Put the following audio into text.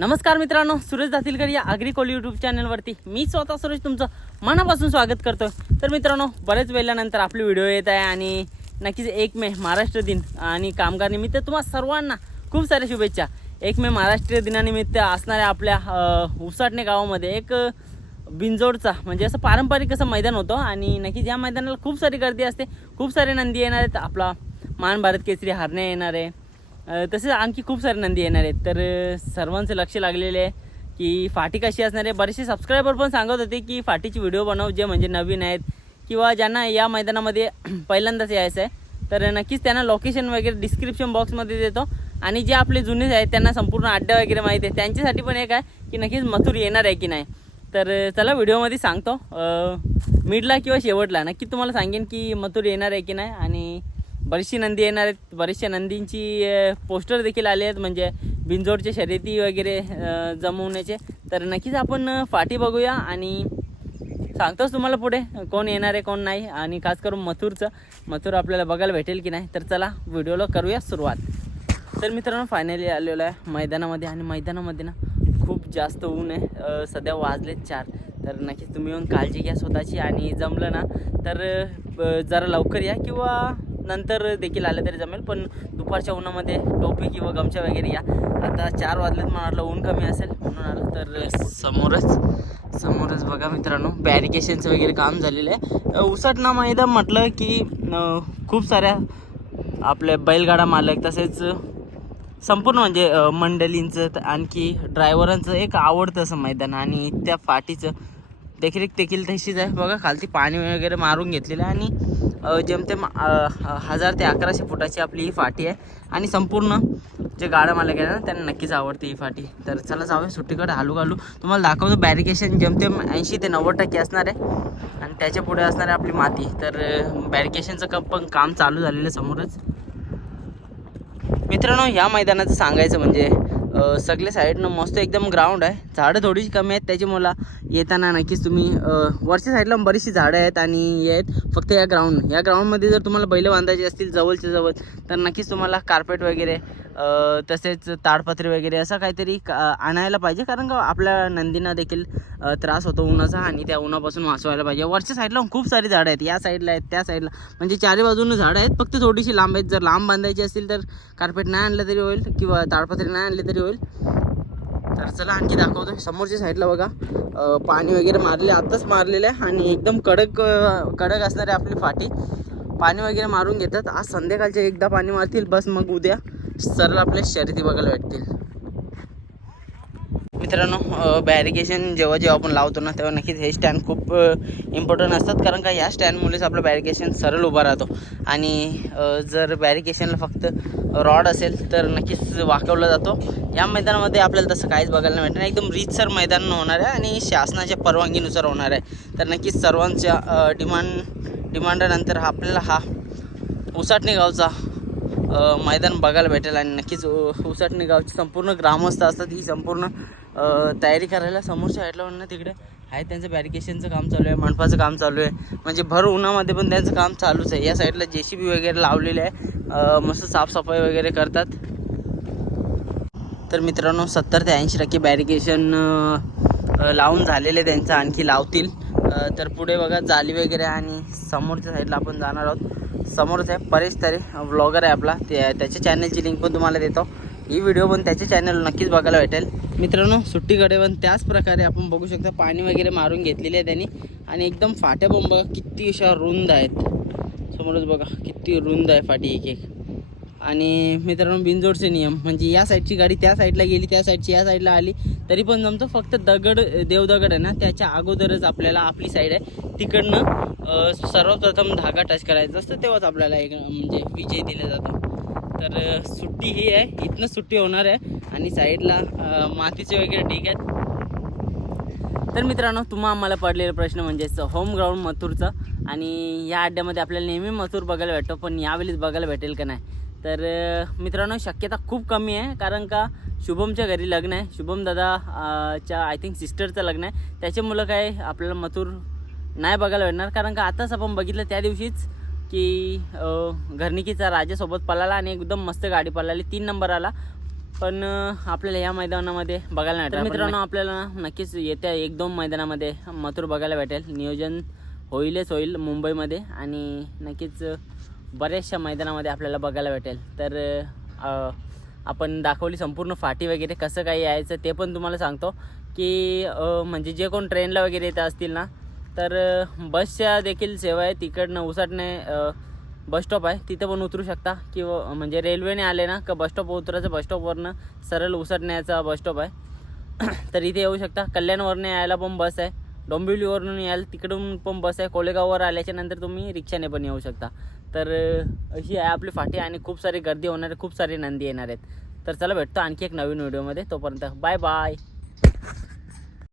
नमस्कार मित्रांनो सुरेश दातीलकर या आगरी कोल यूट्यूब चॅनलवरती मी स्वतः सुरेश तुमचं मनापासून स्वागत करतो तर मित्रांनो बरेच वेळानंतर आपले व्हिडिओ येत आहे आणि नक्कीच एक मे महाराष्ट्र दिन आणि कामगार निमित्त तुम्हा सर्वांना खूप साऱ्या शुभेच्छा. एक मे महाराष्ट्र दिनानिमित्त असणाऱ्या आपल्या उसाटणे गावामध्ये एक बिंजोडचा म्हणजे असं पारंपरिक असं मैदान होतं आणि नक्कीच या मैदानाला खूप सारी गर्दी असते. खूप सारे नंदी येणार आहेत. आपला मान भारत केसरी हारणे येणार आहे. तसेच आणखी खूप सारे नंदी येणार आहेत. तर सर्वांचं लक्ष लागलेले आहे की फाटी कशी असणार आहे. बरेचसे सबस्क्रायबर पण सांगत होते की फाटीची व्हिडिओ बनव जे म्हणजे नवीन आहेत किंवा ज्यांना या मैदानामध्ये पहिल्यांदाच यायचं आहे. तर नक्कीच त्यांना लोकेशन वगैरे डिस्क्रिप्शन बॉक्समध्ये देतो. आणि जे आपले जुने आहेत त्यांना संपूर्ण अड्डा वगैरे माहीत आहे. त्यांच्यासाठी पण एक आहे की नक्कीच मथुर येणार आहे की नाही. तर चला व्हिडिओमध्ये सांगतो. मिडला किंवा शेवटला नक्की तुम्हाला सांगेन की मथुर येणार आहे की नाही. आणि बरीचशी नंदी येणार आहेत. बऱ्याचशा नंदींची पोस्टर देखील आले आहेत. म्हणजे बिंजोडचे शर्यती वगैरे जमवण्याचे. तर नक्कीच आपण फाटी बघूया आणि सांगतोच तुम्हाला पुढे कोण येणार आहे कोण नाही. आणि खास करून मथुरचं. मथुर आपल्याला बघायला भेटेल की नाही. तर चला व्हिडिओला करूया सुरुवात. तर मित्रांनो फायनली आलेलो आहे मैदानामध्ये. आणि मैदानामध्ये ना खूप जास्त ऊन आहे. सध्या वाजलेत चार. तर नक्कीच तुम्ही येऊन काळजी घ्या स्वतःची. आणि जमलं ना तर जरा लवकर या किंवा नंतर देखील आलं तरी जमेल पण दुपारच्या उन्हामध्ये टोपी किंवा गमछा वगैरे या. आता चार वाजलेत मला वाटलं ऊन कमी असेल म्हणून आलं तर समोरच समोरच बघा मित्रांनो बॅरिकेशनचं वगैरे काम झालेलं आहे. उसटना मैदान म्हटलं की खूप साऱ्या आपल्या बैलगाडा मालक तसेच संपूर्ण म्हणजे मंडलींचं आणखी ड्रायव्हरांचं एक आवडतं असं मैदान आणि त्या फाटीचं देखरेख देखील तशीच आहे. बघा खालती पाणी वगैरे मारून घेतलेलं आहे आणि जेमतेम हजार ते अकराशे फुटाची आपली ही फाटी आहे. आणि संपूर्ण जे गाड्या मला आहे ना त्यांना नक्कीच आवडते ही फाटी. तर चला जाऊया सुट्टीकडे हालू घालू तुम्हाला दाखवतो बॅरिकेशन जेमतेम ऐंशी ते नव्वद टक्के असणार आहे. आणि त्याच्या पुढे असणार आहे आपली माती. तर बॅरिकेशनचं कप पण काम चालू झालेलं आहे समोरच. मित्रांनो ह्या मैदानाचं सांगायचं म्हणजे सगळे साईडनं मस्त एकदम ग्राउंड आहे. झाडं थोडीशी कमी आहेत त्याची मला येताना नक्कीच तुम्ही वरच्या साईडला बरीचशी झाडं आहेत आणि हे आहेत फक्त या ग्राउंड या ग्राउंडमध्ये जर तुम्हाला बैल बांधायचे असतील जवळच्या जवळ तर नक्कीच तुम्हाला कार्पेट वगैरे तसेच ताडपत्री वगैरे असं काहीतरी का आणायला पाहिजे. कारण का आपल्या नंदींना देखील त्रास होतो उन्हाचा आणि त्या उन्हापासून वाचवायला पाहिजे. वरच्या साईडला खूप सारी झाडं आहेत. या साईडला आहेत त्या साईडला. म्हणजे चारी बाजूनं झाडं आहेत. फक्त थोडीशी लांब आहेत. जर लांब बांधायची असतील तर कार्पेट नाही आणलं तरी होईल किंवा ताडपत्री नाही आणले तरी होईल. तर चला आणखी दाखवतो. समोरच्या साईडला बघा. पाणी वगैरे मारले. आत्ताच मारलेले आहे आणि एकदम कडक कडक असणारे आपली फाटी. पाणी वगैरे मारून घेतात. आज संध्याकाळचे एकदा पाणी मारतील. बस मग उद्या सरळ आपल्या शर्यती बघायला भेटतील. मित्रांनो बॅरिकेशन जेव्हा जेव्हा आपण लावतो ना तेव्हा नक्कीच हे स्टँड खूप इम्पॉर्टंट असतात. कारण का या स्टँडमुळेच आपलं बॅरिकेशन सरळ उभा राहतो. आणि जर बॅरिकेशनला फक्त रॉड असेल तर नक्कीच वाकवला जातो. या मैदानामध्ये आपल्याला तसं काहीच बघायला नाही एकदम रीतसर मैदान होणार आहे आणि शासनाच्या परवानगीनुसार होणार आहे. तर नक्कीच सर्वांच्या डिमांड डिमांडानंतर हा आपल्याला हा उसाटणे गावचा मैदान बघायला भेटेल आणि नक्कीच उसटणे गावची संपूर्ण ग्रामस्थ असतात ही संपूर्ण तयारी करायला समोरच्या साईडला म्हणणं तिकडे आहे त्यांचं बॅरिकेशनचं काम चालू आहे मंडपाचं काम चालू आहे. म्हणजे भर उन्हामध्ये पण त्यांचं काम चालूच आहे. या साईडला जे सी बी वगैरे लावलेले आहे. मस्त साफसफाई वगैरे करतात. तर मित्रांनो सत्तर ते ऐंशी टक्के बॅरिकेशन लावून झालेले त्यांचं आणखी लावतील. तर पुढे बघा जाली वगैरे आणि समोरच्या साईडला आपण जाणार आहोत. समोरच आहे परेश तरी ब्लॉगर आहे आपला. ते त्याच्या चॅनलची लिंक पण तुम्हाला देतो. ही व्हिडिओ पण त्याच्या चॅनल नक्कीच बघायला भेटेल. मित्रांनो सुट्टीकडे पण त्याच प्रकारे आपण बघू शकतो पाणी वगैरे मारून घेतलेले आहे त्यांनी. आणि एकदम फाट्या पण बघा किती अशा रुंद आहेत. समोरच बघा किती रुंद आहे फाटी एक एक. आणि मित्रांनो बिनजोडचे नियम. म्हणजे या साईडची गाडी त्या साईडला गेली त्या साईडची या साईडला आली तरी पण जमतो फक्त दगड देवदगड आहे ना त्याच्या अगोदरच आपल्याला आपली साईड आहे. तिकडनं सर्वप्रथम धागा टच करायचा असतं तेव्हाच आपल्याला एक म्हणजे विजय दिला जातो. तर सुट्टी ही आहे. इथनं सुट्टी होणार आहे. आणि साईडला मातीचे वगैरे ठीक आहेत. तर मित्रांनो तुम्हा आम्हाला पडलेला प्रश्न म्हणजे होम ग्राउंड मथुरचं. आणि या अड्ड्यामध्ये आपल्याला नेहमी मथुर बघायला भेटतो पण यावेळीच बघायला भेटेल का नाही? तर मित्रांनो शक्यता खूप कमी आहे कारण का शुभमच्या घरी लग्न आहे. शुभम दादा च्या आय थिंक सिस्टरचं लग्न आहे. त्याच्यामुळं काय आपल्याला मथुर नाही बघायला भेटणार कारण का आताच आपण बघितलं त्या दिवशीच की घरनिकीचा राजासोबत पळाला आणि एकदम मस्त गाडी पळाली. तीन नंबर आला. पण आपल्याला या मैदानामध्ये बघायला नाही मित्रांनो आपल्याला नक्कीच येत्या एक दोन मैदानामध्ये मथुर बघायला भेटेल. नियोजन होईलच होईल मुंबईमध्ये. आणि नक्कीच बऱ्याचशा मैदानामध्ये आपल्याला बघायला भेटेल. तर आपण दाखवली संपूर्ण फाटी वगैरे कसं काही यायचं ते पण तुम्हाला सांगतो की म्हणजे जे कोण ट्रेनला वगैरे येत असतील ना तर बसच्या देखील सेवा आहे. तिकडनं उसाटणे बस स्टॉप आहे. तिथं पण उतरू शकता. किंवा म्हणजे रेल्वेने आले ना का बस स्टॉप उतरायचं बस स्टॉपवरनं सरळ उसटण्याचा बस स्टॉप आहे. तर इथे येऊ शकता. कल्याणवरनं यायला पण बस आहे. डोंबिवलीवरून याल तिकडून पण बस आहे कोलेगाववर आल्याच्यानंतर तुम्ही रिक्षाने पण येऊ शकता. तर अशी आहे आपली फाटी आणि खूप सारी गर्दी होणार आहे खूप सारी नंदी येणार आहेत. तर चला भेटतो आणखी एक नवीन व्हिडिओमध्ये तोपर्यंत बाय बाय.